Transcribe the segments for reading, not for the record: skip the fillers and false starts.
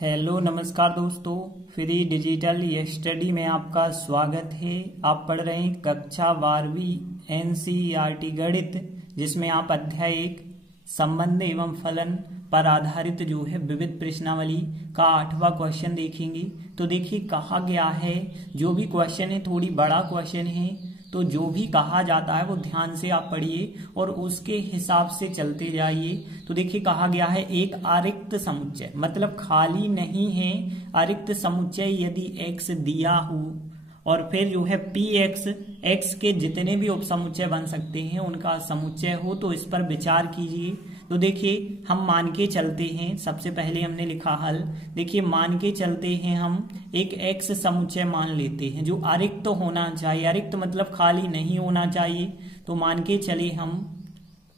Hello नमस्कार दोस्तों, free digital study में आपका स्वागत है। आप पढ़ रहे हैं कक्षा 12वीं एनसीईआरटी गणित, जिसमें आप अध्याय 1 संबंध एवं फलन पर आधारित जो है विविध प्रश्नावली का 8वां क्वेश्चन देखेंगे। तो देखिए कहा गया है, जो भी क्वेश्चन है थोड़ी बड़ा क्वेश्चन है, तो जो भी कहा जाता है वो ध्यान से आप पढ़िए और उसके हिसाब से चलते जाइए। तो देखिए कहा गया है एक अरिक्त समुच्चय, मतलब खाली नहीं है, अरिक्त समुच्चय यदि x दिया हो और फिर जो है पी एक्स के जितने भी उपसमुच्चय बन सकते हैं उनका समुच्चय हो, तो इस पर विचार कीजिए। तो देखिए हम मान के चलते हैं, सबसे पहले हमने लिखा हल। देखिए मान के चलते हैं, हम एक x समुच्चय मान लेते हैं जो अरिक्त होना चाहिए। अरिक्त मतलब खाली नहीं होना चाहिए। तो मान के चले हम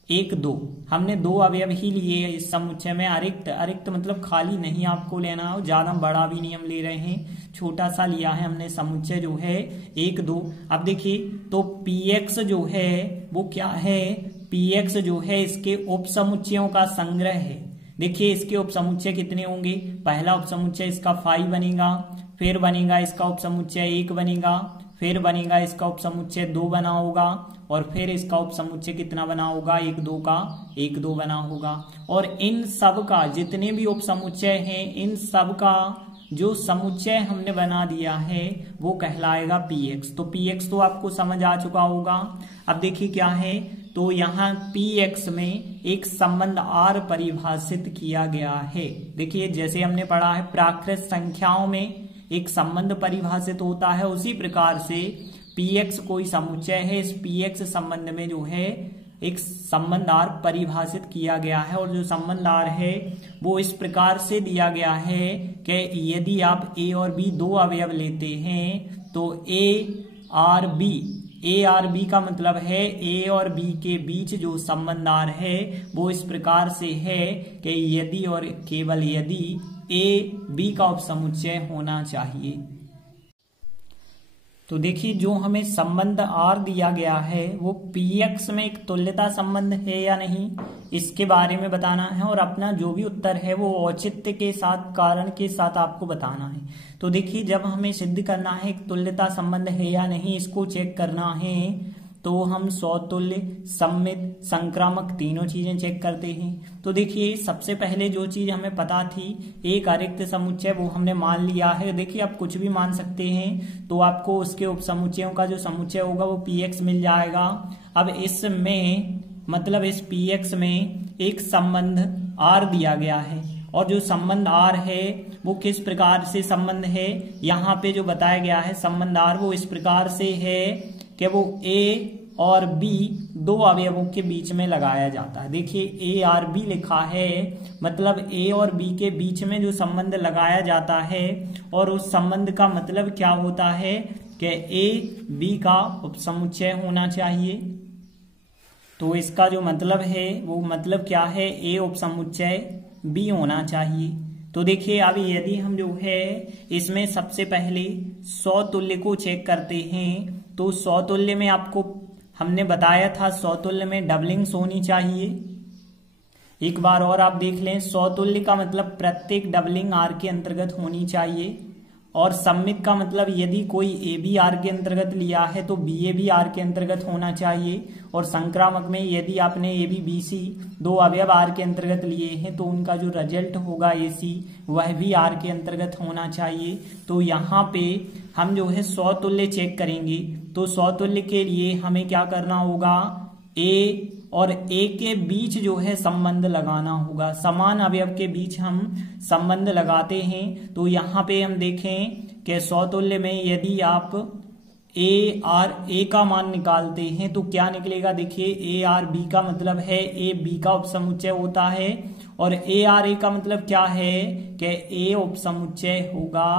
1 2, हमने 2 अवयव ही लिए इस समुच्चय में। अरिक्त मतलब खाली नहीं आपको लेना हो, ज्यादा बड़ा भी नहीं हम ले रहे हैं, छोटा सा लिया है हमने समुच्चय जो है 1 2। अब देखिए तो px जो है वो क्या है, px जो है इसके उपसमुच्चयों का संग्रह है। देखिए इसके उपसमुच्चय कितने होंगे, पहला उपसमुच्चय इसका 5 बनेगा, फिर बनेगा इसका उपसमुच्चय 1 बनेगा, फिर बनेगा इसका उपसमुच्चय 2 बना होगा, और फिर इसका उपसमुच्चय कितना बना होगा, 1 2 का 1 2 बना होगा। और इन सब का जितने भी उपसमुच्चय हैं, इन सब का जो समुच्चय हमने बना दिया है वो कहलाएगा px। तो px तो आपको समझ आ चुका होगा। अब देखिए क्या है, तो यहाँ px में एक संबंध r परिभाषित किया गया है। देखिए जैसे हमने पढ़ा है प्राकृत संख्याओं में एक संबंध परिभाषित होता है, उसी प्रकार से px कोई समुच्चय है। इस px संबंध में जो है एक संबंध r परिभाषित किया गया है, और जो संबंध r है वो इस प्रकार से दिया गया है कि यदि आप a और b 2 अवयव लेते हैं तो a और b का मतलब है a और b के बीच जो संबंध r है वो इस प्रकार से है कि यदि और केवल यदि a b का उपसमुच्चय होना चाहिए। तो देखिए जो हमें संबंध r दिया गया है वो px में एक तुल्यता संबंध है या नहीं, इसके बारे में बताना है, और अपना जो भी उत्तर है वो औचित्य के साथ, कारण के साथ आपको बताना है। तो देखिए जब हमें सिद्ध करना है एक तुल्यता संबंध है या नहीं, इसको चेक करना है, तो हम सौतुल्य, सममित, संक्रामक तीनों चीजें चेक करते हैं। तो देखिए सबसे पहले जो चीज हमें पता थी, एक अरिक्त समुच्चय, वो हमने मान लिया है। देखिए आप कुछ भी मान सकते हैं, तो आपको उसके उपसमुच्चयों का जो समुच्चय होगा वो px मिल जाएगा। अब इसमें मतलब इस px में एक संबंध r दिया गया है, और जो संबंध r है वो किस प्रकार से संबंध है, यहाँ पे जो बताया गया है संबंध r वो इस प्रकार से है कि वो a और b 2 अवयवों के बीच में लगाया जाता है। देखिए a और b लिखा है, मतलब a और b के बीच में जो संबंध लगाया जाता है, और उस संबंध का मतलब क्या होता है कि a b का उपसमुच्चय होना चाहिए। तो इसका जो मतलब है वो मतलब क्या है, a उपसमुच्चय b होना चाहिए। तो देखिए अब यदि हम जो है इसमें सबसे पहले सौतुल्य को चेक करते हैं, तो सौतुल्य में आपको हमने बताया था सौतुल्य में डबलिंग्स होनी चाहिए। एक बार और आप देख लें, सौतुल्य का मतलब प्रत्येक डबलिंग r के अंतर्गत होनी चाहिए, और सममित का मतलब यदि कोई a भी r के अंतर्गत लिया है तो ba भी r के अंतर्गत होना चाहिए, और संक्रामक में यदि आपने a b b c 2 अवयव r के अंतर्गत लिए हैं तो उनका जो रिजल्ट होगा ac वह भी r के अंतर्गत होना चाहिए। तो यहाँ पे हम जो है सौतुल्य चेक करेंगे, तो सौतुल्य के लिए हमें क्या करना होगा, a और a के बीच जो है संबंध लगाना होगा। समान अवयव के बीच हम संबंध लगाते हैं। तो यहाँ पे हम देखें कि सौतुल्य में यदि आप a का मान निकालते हैं तो क्या निकलेगा, देखिए a और b का मतलब है a b का उपसमुच्चय होता है, और a का मतलब क्या है कि a उपसमुच्चय होगा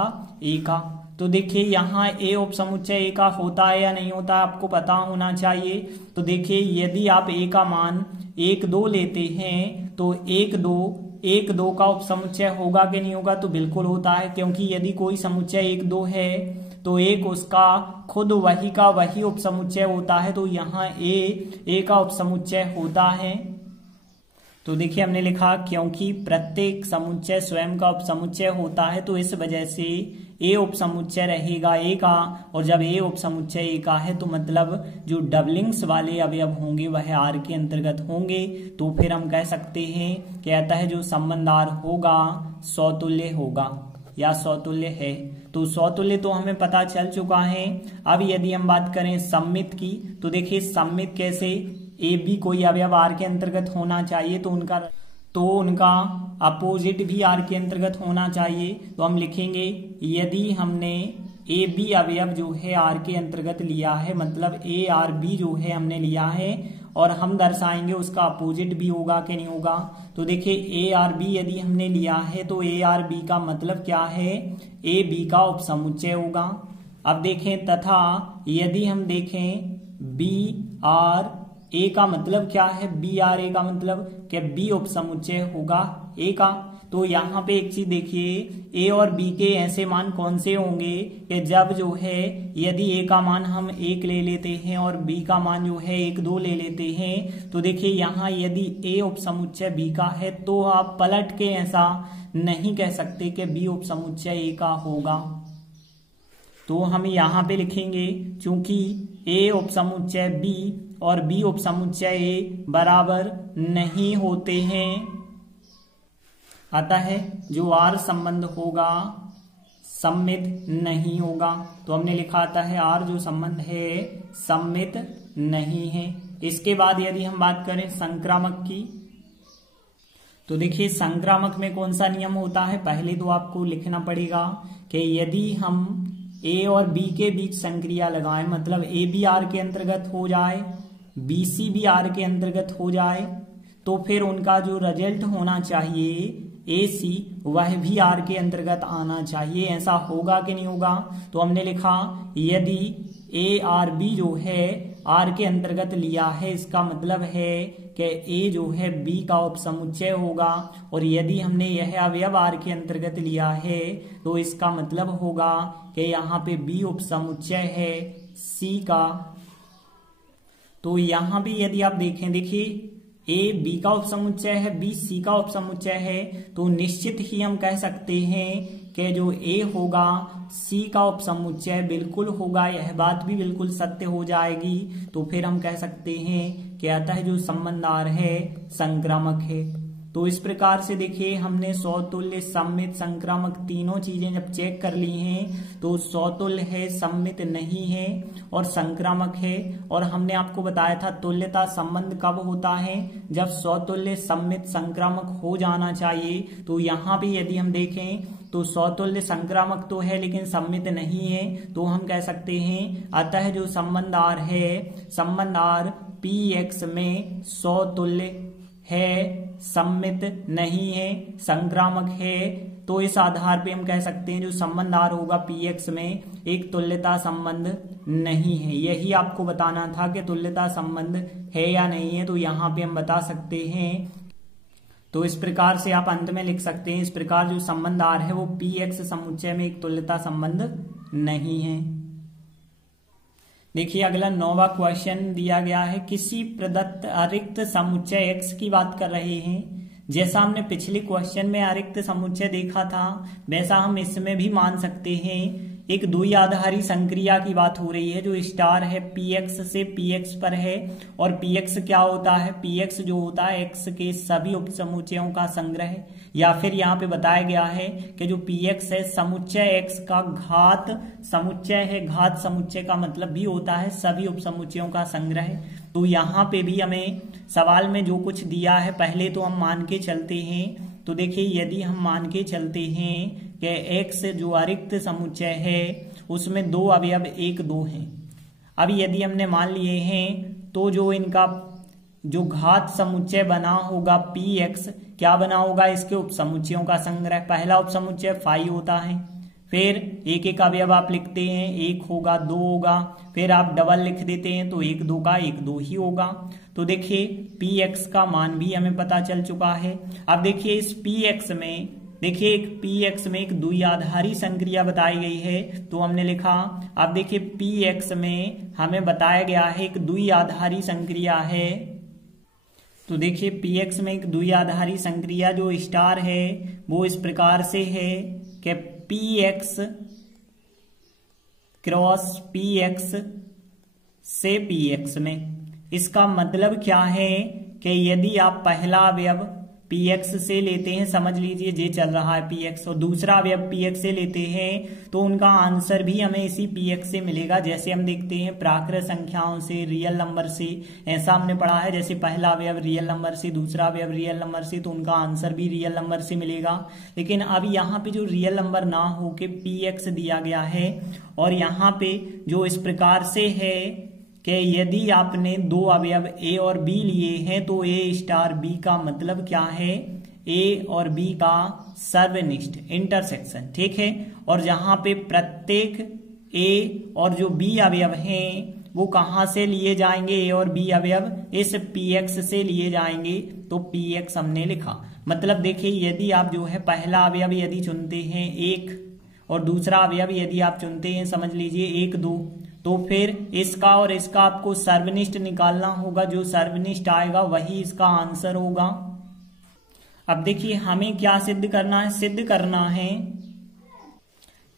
a का। तो देखिए यहाँ a उपसमुच्चय a का होता है या नहीं होता है आपको पता होना चाहिए। तो देखिए यदि आप a का मान 1 2 लेते हैं तो 1 2 का उपसमुच्चय होगा कि नहीं होगा, तो बिल्कुल होता है, क्योंकि यदि कोई समुच्चय 1 2 है तो एक उसका खुद वही का वही उपसमुच्चय होता है। तो यहाँ a का उपसमुच्चय होता है। तो देखिए हमने लिखा क्योंकि प्रत्येक समुच्चय स्वयं का उपसमुच्चय होता है तो इस वजह से ए उपसमुच्चय रहेगा ए का, और जब ए उपसमुच्चय ए का है तो मतलब जो डबलिंग्स वाले अवयव होंगे वह आर के अंतर्गत होंगे। तो फिर हम कह सकते हैं कहता है जो संबंध आर होगा समतुल्य होगा या समतुल्य है। तो समतुल्य तो हमें पता चल चुका है। अब यदि हम बात करें सममित की तो देखिए सममित कैसे, ए बी कोई अवयव आर के अंतर्गत होना चाहिए तो उनका अपोजिट भी आर के अंतर्गत होना चाहिए। तो हम लिखेंगे यदि हमने ए बी अवयव जो है आर के अंतर्गत लिया है, मतलब ए आर बी जो है हमने लिया है, और हम दर्शाएंगे उसका अपोजिट भी होगा कि नहीं होगा। तो देखिए ए आर बी यदि हमने लिया है तो ए आर बी का मतलब क्या है, ए बी का उपसमुच्चय होगा। अब देखें तथा यदि हम देखें बी आर ए का मतलब क्या है, बी आर ए का मतलब क्या बी उपसमुच्चय होगा ए का। तो यहाँ पे एक चीज देखिए, ए और बी के ऐसे मान कौन से होंगे कि जब जो है यदि ए का मान हम 1 ले लेते हैं और बी का मान जो है 1 2 ले लेते हैं, तो देखिए यहाँ यदि ए उपसमुच्चय बी का है तो आप पलट के ऐसा नहीं कह सकते कि बी उपसमुच्चय ए का होगा। तो हम यहाँ पे लिखेंगे चूंकि ए उपसमुच्चय बी और बी उपसमुच्चय ए बराबर नहीं होते हैं, अतः जो आर संबंध होगा सममित नहीं होगा। तो हमने लिखा आता है आर जो संबंध है सममित नहीं है। इसके बाद यदि हम बात करें संक्रामक की तो देखिए संक्रामक में कौन सा नियम होता है, पहले तो आपको लिखना पड़ेगा कि यदि हम ए और बी के बीच संक्रिया लगाएं, मतलब ए बी आर के अंतर्गत हो जाए, बी सी भी आर के अंतर्गत हो जाए, तो फिर उनका जो रिजल्ट होना चाहिए ए सी वह भी आर के अंतर्गत आना चाहिए। ऐसा होगा कि नहीं होगा। तो हमने लिखा यदि ए आर बी जो है आर के अंतर्गत लिया है, इसका मतलब है कि ए जो है बी का उपसमुच्चय होगा, और यदि हमने यह अवयव आर के अंतर्गत लिया है तो इसका मतलब होगा कि यहाँ पे बी उपसमुच्चय है सी का। तो यहाँ भी यदि आप देखें, देखिए ए बी का उपसमुच्चय है, बी सी का उपसमुच्चय है, तो निश्चित ही हम कह सकते हैं कि जो ए होगा सी का उपसमुच्चय बिल्कुल होगा, यह बात भी बिल्कुल सत्य हो जाएगी। तो फिर हम कह सकते हैं कि अतः जो संबंध आर है संक्रामक है। तो इस प्रकार से देखिए हमने समतुल्य, सममित, संक्रामक तीनों चीजें जब चेक कर ली हैं तो समतुल्य है, सममित नहीं है और संक्रामक है। और हमने आपको बताया था तुल्यता संबंध कब होता है, जब समतुल्य, सममित, संक्रामक हो जाना चाहिए। तो यहाँ भी यदि हम देखें तो समतुल्य संक्रामक तो है लेकिन सममित नहीं है, तो हम कह सकते हैं अतः जो संबंध आर है, संबंध आर पी एक्स में समतुल्य है, सममित नहीं है, संक्रामक है। तो इस आधार पे हम कह सकते हैं जो संबंध आर होगा पी एक्स में एक तुल्यता संबंध नहीं है। यही आपको बताना था कि तुल्यता संबंध है या नहीं है, तो यहाँ पे हम बता सकते हैं। तो इस प्रकार से आप अंत में लिख सकते हैं, इस प्रकार जो संबंध आर है वो पी एक्स समुच्चय में एक तुल्यता संबंध नहीं है। देखिए अगला 9वां क्वेश्चन दिया गया है, किसी प्रदत्त अरिक्त समुच्चय x की बात कर रहे हैं। जैसा हमने पिछले क्वेश्चन में अरिक्त समुच्चय देखा था वैसा हम इसमें भी मान सकते हैं। एक द्विआधारी संक्रिया की बात हो रही है जो स्टार है px से px पर है, और px क्या होता है, px जो होता है x के सभी उपसमुच्चयों का संग्रह, या फिर यहाँ पे बताया गया है कि जो px है समुच्चय x का घात समुच्चय है। घात समुच्चय का मतलब भी होता है सभी उपसमुच्चयों का संग्रह। तो यहाँ पे भी हमें सवाल में जो कुछ दिया है पहले तो हम मान के चलते हैं। तो देखिए यदि हम मान के चलते हैं कि x जो अरिक्त समुच्चय है उसमें दो अवयव 1 2 हैं। अब यदि हमने मान लिए हैं तो जो इनका जो घात समुच्चय बना होगा px क्या बना होगा, इसके उपसमुच्चयों का संग्रह। पहला उपसमुच्चय फाई होता है, फिर एक एक अवयव आप लिखते हैं, 1 होगा 2 होगा, फिर आप डबल लिख देते हैं तो 1 2 का 1 2 ही होगा। तो देखिए px का मान भी हमें पता चल चुका है। अब देखिए इस px में, देखिए एक px में एक द्विआधारी संक्रिया बताई गई है, तो हमने लिखा। अब देखिए px में हमें बताया गया है एक द्विआधारी संक्रिया है, तो देखिए px में एक द्विआधारी संक्रिया जो स्टार है वो इस प्रकार से है कि px क्रॉस px से px में। इसका मतलब क्या है कि यदि आप पहला अवयव px से लेते हैं, समझ लीजिए ये चल रहा है px, और दूसरा अवयव px से लेते हैं तो उनका आंसर भी हमें इसी px से मिलेगा। जैसे हम देखते हैं प्राकृत संख्याओं से, रियल नंबर से, ऐसा हमने पढ़ा है। जैसे पहला अवयव रियल नंबर से, दूसरा अवयव रियल नंबर से, तो उनका आंसर भी रियल नंबर से मिलेगा। लेकिन अब यहाँ पे जो रियल नंबर ना हो के px दिया गया है, और यहाँ पे जो इस प्रकार से है कि यदि आपने दो अवयव a और b लिए हैं तो a स्टार b का मतलब क्या है, a और b का सर्वनिष्ठ इंटरसेक्शन, ठीक है। और जहां पे प्रत्येक a और जो b अवयव हैं वो कहां से लिए जाएंगे, a और b अवयव इस px से लिए जाएंगे, तो px हमने लिखा। मतलब देखिए यदि आप जो है पहला अवयव यदि चुनते हैं 1 और दूसरा अवयव यदि आप चुनते हैं समझ लीजिए 1 2, तो फिर इसका और इसका आपको सर्वनिष्ठ निकालना होगा। जो सर्वनिष्ठ आएगा वही इसका आंसर होगा। अब देखिए हमें क्या सिद्ध करना है, सिद्ध करना है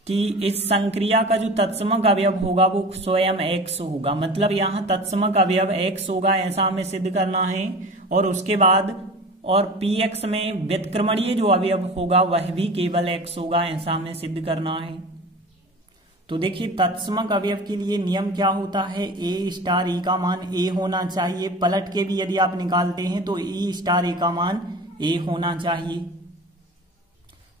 कि इस संक्रिया का जो तत्समक अवयव होगा वो स्वयं x होगा। मतलब यहाँ तत्समक अवयव x होगा, ऐसा हमें सिद्ध करना है। और उसके बाद और px में व्युत्क्रमणीय जो अवयव होगा वह भी केवल x होगा, ऐसा हमें सिद्ध करना है। तो देखिए तत्समक अवयव के लिए नियम क्या होता है, a स्टार e का मान a होना चाहिए। पलट के भी यदि आप निकालते हैं तो e स्टार a का मान a होना चाहिए।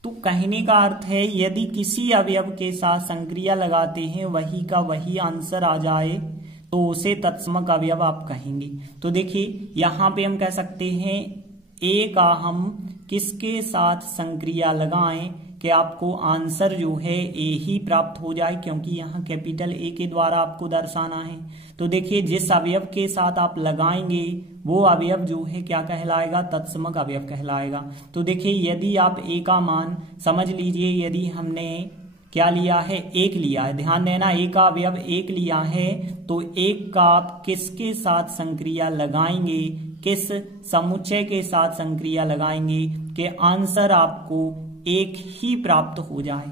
तो कहने का अर्थ है यदि किसी अवयव के साथ संक्रिया लगाते हैं वही का वही आंसर आ जाए तो उसे तत्समक अवयव आप कहेंगे। तो देखिए यहाँ पे हम कह सकते हैं a का हम किसके साथ संक्रिया लगाएं कि आपको आंसर जो है ए ही प्राप्त हो जाए, क्योंकि यहाँ कैपिटल ए के द्वारा आपको दर्शाना है। तो देखिए जिस अवयव के साथ आप लगाएंगे वो अवयव जो है क्या कहलाएगा, तत्समक अवयव कहलाएगा। तो देखिए यदि आप ए का मान समझ लीजिए, यदि हमने क्या लिया है, 1 लिया है, ध्यान देना ए का अवयव 1 लिया है, तो 1 का आप किसके साथ संक्रिया लगाएंगे, किस समुच्चय के साथ संक्रिया लगाएंगे कि आंसर आपको 1 ही प्राप्त हो जाए।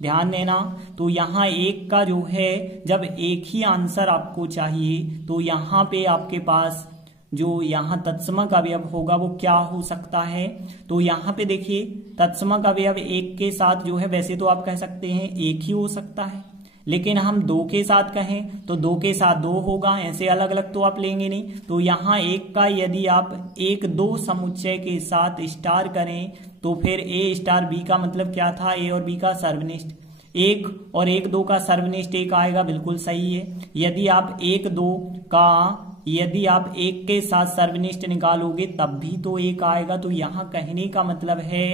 ध्यान देना, तो यहाँ 1 का जो है जब 1 ही आंसर आपको चाहिए तो यहाँ पे आपके पास जो यहाँ तत्समक अवयव होगा वो क्या हो सकता है। तो यहाँ पे देखिए तत्समक अवयव 1 के साथ जो है वैसे तो आप कह सकते हैं 1 ही हो सकता है, लेकिन हम 2 के साथ कहें तो 2 के साथ 2 होगा, ऐसे अलग अलग तो आप लेंगे नहीं। तो यहाँ 1 का यदि आप 1 2 समुच्चय के साथ स्टार करें तो फिर a स्टार b का मतलब क्या था, a और b का सर्वनिष्ठ। 1 और 1 2 का सर्वनिष्ठ 1 आएगा, बिल्कुल सही है। यदि आप 1 2 का यदि आप 1 के साथ सर्वनिष्ठ निकालोगे तब भी तो 1 आएगा। तो यहाँ कहने का मतलब है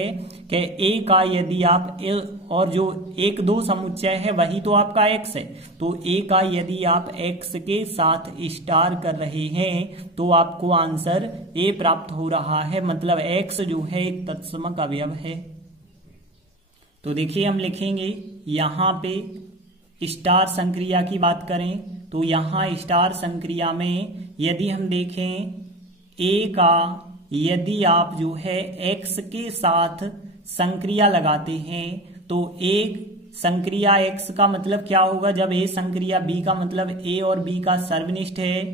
कि a का यदि आप और जो 1 2 समुच्चय है वही तो आपका x है, तो a का यदि आप x के साथ स्टार कर रहे हैं तो आपको आंसर a प्राप्त हो रहा है। मतलब x जो है एक तत्समक अवयव है। तो देखिए हम लिखेंगे यहाँ पे स्टार संक्रिया की बात करें तो यहाँ स्टार संक्रिया में यदि हम देखें a का यदि आप जो है x के साथ संक्रिया लगाते हैं तो एक संक्रिया x का मतलब क्या होगा, जब a संक्रिया b का मतलब a और b का सर्वनिष्ठ है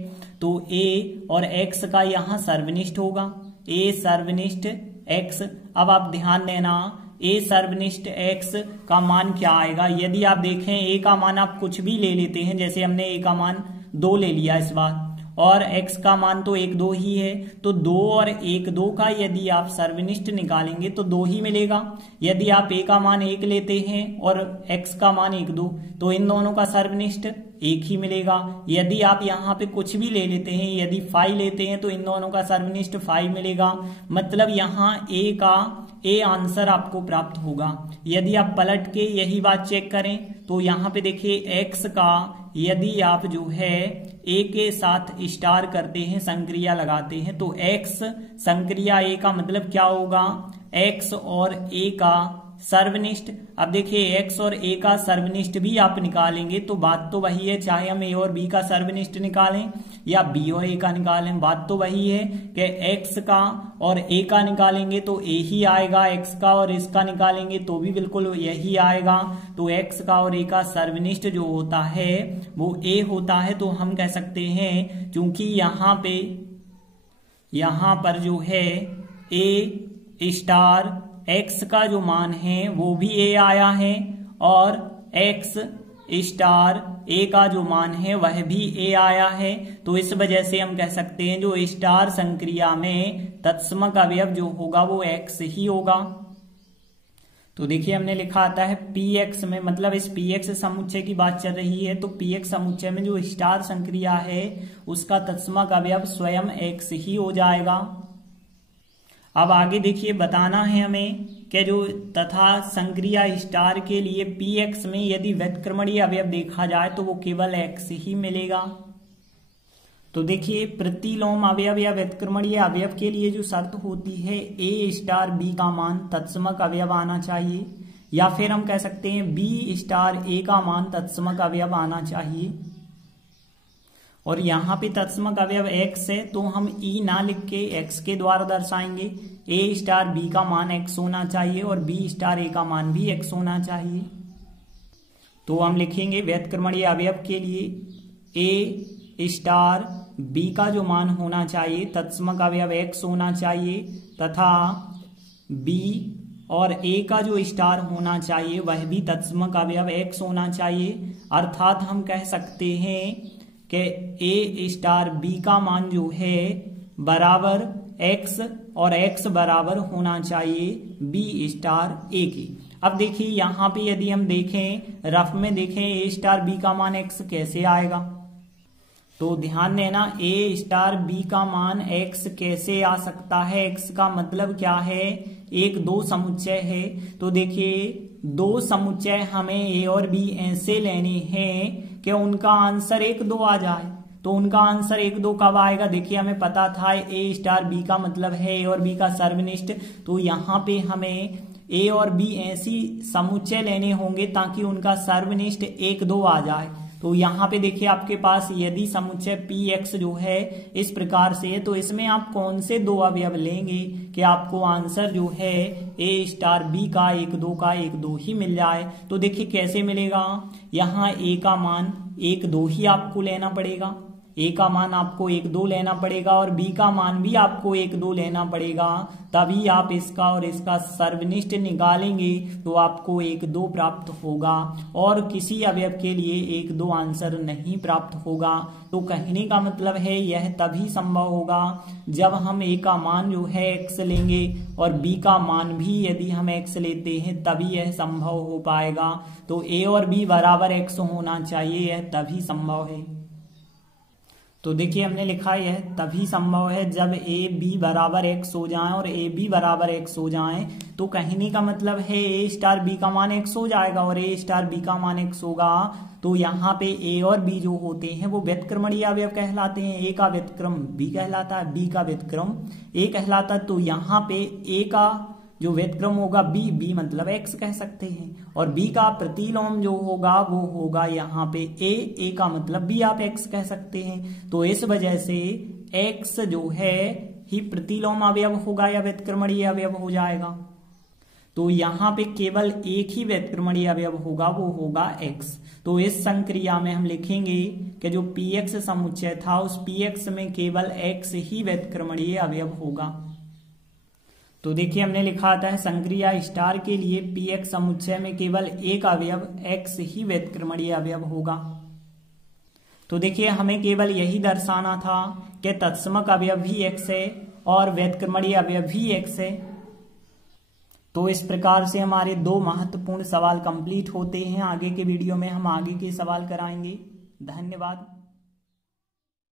तो a और x का यहाँ सर्वनिष्ठ होगा, a सर्वनिष्ठ x। अब आप ध्यान देना a सर्वनिष्ठ x का मान क्या आएगा। यदि आप देखें a का मान आप कुछ भी ले लेते हैं, जैसे हमने a का मान 2 ले लिया इस बार और x का मान तो 1 2 ही है, तो 2 और 1 2 का यदि आप सर्वनिष्ठ निकालेंगे तो 2 ही मिलेगा। यदि आप a का मान 1 लेते हैं और x का मान 1 2 तो इन दोनों का सर्वनिष्ठ 1 ही मिलेगा। यदि आप यहाँ पे कुछ भी ले लेते हैं, यदि 5 लेते हैं तो इन दोनों का सर्वनिष्ठ 5 मिलेगा। मतलब यहाँ a आंसर आपको प्राप्त होगा। यदि आप पलट के यही बात चेक करें तो यहाँ पे देखिए x का यदि आप जो है a के साथ स्टार करते हैं, संक्रिया लगाते हैं तो x संक्रिया a का मतलब क्या होगा, x और a का सर्वनिष्ठ। अब देखिए x और a का सर्वनिष्ठ भी आप निकालेंगे तो बात तो वही है, चाहे हम a और b का सर्वनिष्ठ निकालें या बी और ए का निकालें, बात तो वही है कि एक्स का और ए का निकालेंगे तो ए ही आएगा, एक्स का और इसका निकालेंगे तो भी बिल्कुल यही आएगा। तो एक्स का और ए का सर्वनिष्ठ जो होता है वो ए होता है। तो हम कह सकते हैं क्योंकि यहाँ पर जो है ए स्टार एक्स का जो मान है वो भी ए आया है और एक्स स्टार ए का जो मान है वह भी ए आया है। तो इस वजह से हम कह सकते हैं जो स्टार संक्रिया में तत्समक अवयव जो होगा वो एक्स ही होगा। तो देखिए हमने लिखा आता है पी एक्स में, मतलब इस पी एक्स समुच्चय की बात चल रही है। तो पी एक्स समुच्चय में जो स्टार संक्रिया है उसका तत्समक अवयव स्वयं एक्स ही हो जाएगा। अब आगे देखिए बताना है हमें कि जो तथा संक्रिया स्टार के लिए पी एक्स में यदि व्युत्क्रमणीय अवयव देखा जाए तो वो केवल एक्स ही मिलेगा। तो देखिए प्रतिलोम अवयव या व्युत्क्रमणीय अवयव के लिए जो शर्त होती है ए स्टार बी का मान तत्समक अवयव आना चाहिए, या फिर हम कह सकते हैं बी स्टार ए का मान तत्समक अवयव आना चाहिए। और यहाँ पे तत्समक अवयव एक्स है तो हम ई ना लिख के एक्स के द्वारा दर्शाएंगे। ए स्टार बी का मान एक्स होना चाहिए और बी स्टार ए का मान भी एक्स होना चाहिए। तो हम लिखेंगे व्युत्क्रमणीय अवयव के लिए ए स्टार बी का जो मान होना चाहिए तत्समक अवयव एक्स होना चाहिए तथा बी और ए का जो स्टार होना चाहिए वह भी तत्समक अवयव एक्स होना चाहिए। अर्थात हम कह सकते हैं कि ए स्टार बी का मान जो है बराबर एक्स और एक्स बराबर होना चाहिए बी स्टार ए की। अब देखिए यहाँ पे यदि हम देखें रफ में देखें ए स्टार बी का मान एक्स कैसे आएगा, तो ध्यान देना ए स्टार बी का मान एक्स कैसे आ सकता है। एक्स का मतलब क्या है, एक दो समुच्चय है। तो देखिए दो समुच्चय हमें ए और बी ऐसे लेने हैं कि उनका आंसर 1 2 आ जाए। तो उनका आंसर 1 2 कब आएगा, देखिए हमें पता था ए स्टार बी का मतलब है ए और बी का सर्वनिष्ठ। तो यहाँ पे हमें ए और बी ऐसी समुच्चय लेने होंगे ताकि उनका सर्वनिष्ठ 1 2 आ जाए। तो यहाँ पे देखिए आपके पास यदि समुच्चय पी एक्स जो है इस प्रकार से है तो इसमें आप कौन से दो अवयव लेंगे कि आपको आंसर जो है ए स्टार बी का 1 2 का 1 2 ही मिल जाए। तो देखिए कैसे मिलेगा, यहाँ ए का मान 1 2 ही आपको लेना पड़ेगा, ए का मान आपको 1 2 लेना पड़ेगा और बी का मान भी आपको 1 2 लेना पड़ेगा, तभी आप इसका और इसका सर्वनिष्ठ निकालेंगे तो आपको 1 2 प्राप्त होगा और किसी अवयव के लिए 1 2 आंसर नहीं प्राप्त होगा। तो कहने का मतलब है यह तभी संभव होगा जब हम ए का मान जो है एक्स लेंगे और बी का मान भी यदि हम एक्स लेते हैं तभी यह संभव हो पाएगा। तो ए और बी बराबर एक्स होना चाहिए, यह तभी संभव है। तो देखिए हमने लिखा है यह तभी संभव है जब ए बी बराबर एक्स हो जाए और ए बी बराबर एक्स हो जाए। तो कहने का मतलब है ए स्टार बी का मान एक्स हो जाएगा और ए स्टार बी का मान एक्स होगा। तो यहाँ पे ए और बी जो होते हैं वो व्युत्क्रमणीय अवयव कहलाते हैं। ए का व्युत्क्रम बी कहलाता है, बी का व्युत्क्रम ए कहलाता है। तो यहाँ पे ए का जो व्युत्क्रम होगा बी मतलब एक्स कह सकते हैं और बी का प्रतिलोम जो होगा वो होगा यहाँ पे ए का मतलब भी आप एक्स कह सकते हैं। तो इस वजह से एक्स जो है ही प्रतिलोम अवयव होगा या व्युत्क्रमणीय अवयव हो जाएगा। तो यहाँ पे केवल एक ही व्युत्क्रमणीय अवयव होगा, वो होगा एक्स। तो इस संक्रिया में हम लिखेंगे कि जो पी एक्स समुच्चय था उस पी एक्स में केवल एक्स ही व्युत्क्रमणीय अवयव होगा। तो देखिए हमने लिखा था संक्रिया स्टार के लिए पी एक्स समुच्चय में केवल एक अवयव एक्स ही व्युत्क्रमणीय अवयव होगा। तो देखिए हमें केवल यही दर्शाना था कि तत्समक अवयव भी एक्स है और व्युत्क्रमणीय अवयव भी एक्स है। तो इस प्रकार से हमारे दो महत्वपूर्ण सवाल कंप्लीट होते हैं। आगे के वीडियो में हम आगे के सवाल कराएंगे। धन्यवाद।